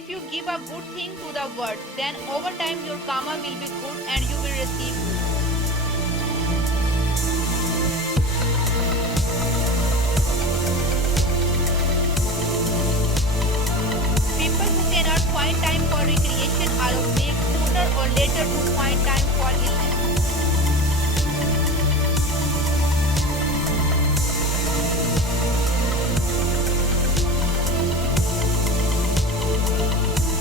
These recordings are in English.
If you give a good thing to the world, then over time your karma will be good and you will receive good. People who cannot find time for recreation are made sooner or later to find time for illness.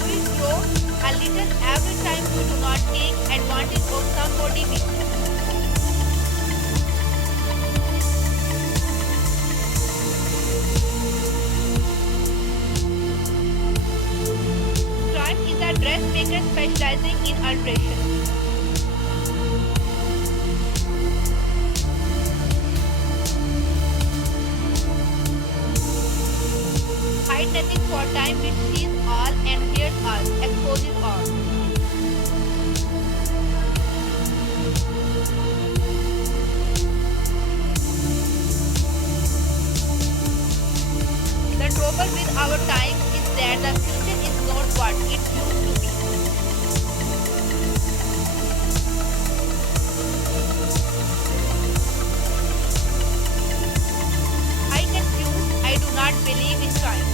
We grow a little every time we do not take advantage of somebody we Triumph is a dressmaker specializing in alterations. Hide nothing for time which sees all and hears all, exposes all. The trouble with our time is that the future is not what it used to be. I confuse, I do not believe in time.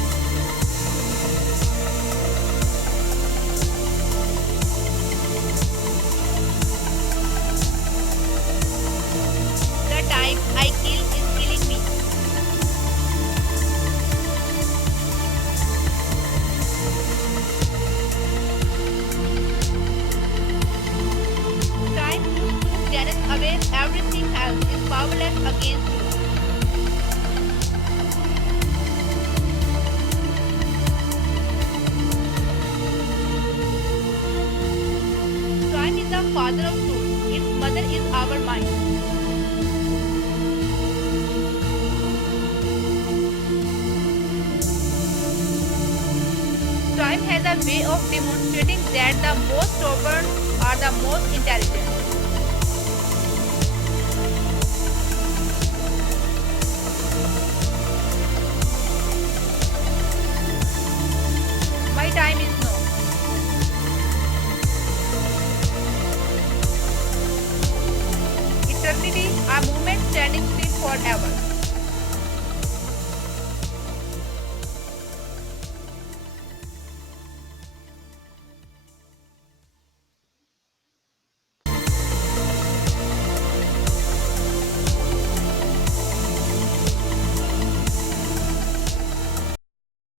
The time I kill is killing me. Time used to chase away everything else is powerless against you. Time is the father of truth. Its mother is our mind. Time has a way of demonstrating that the most stubborn are the most intelligent.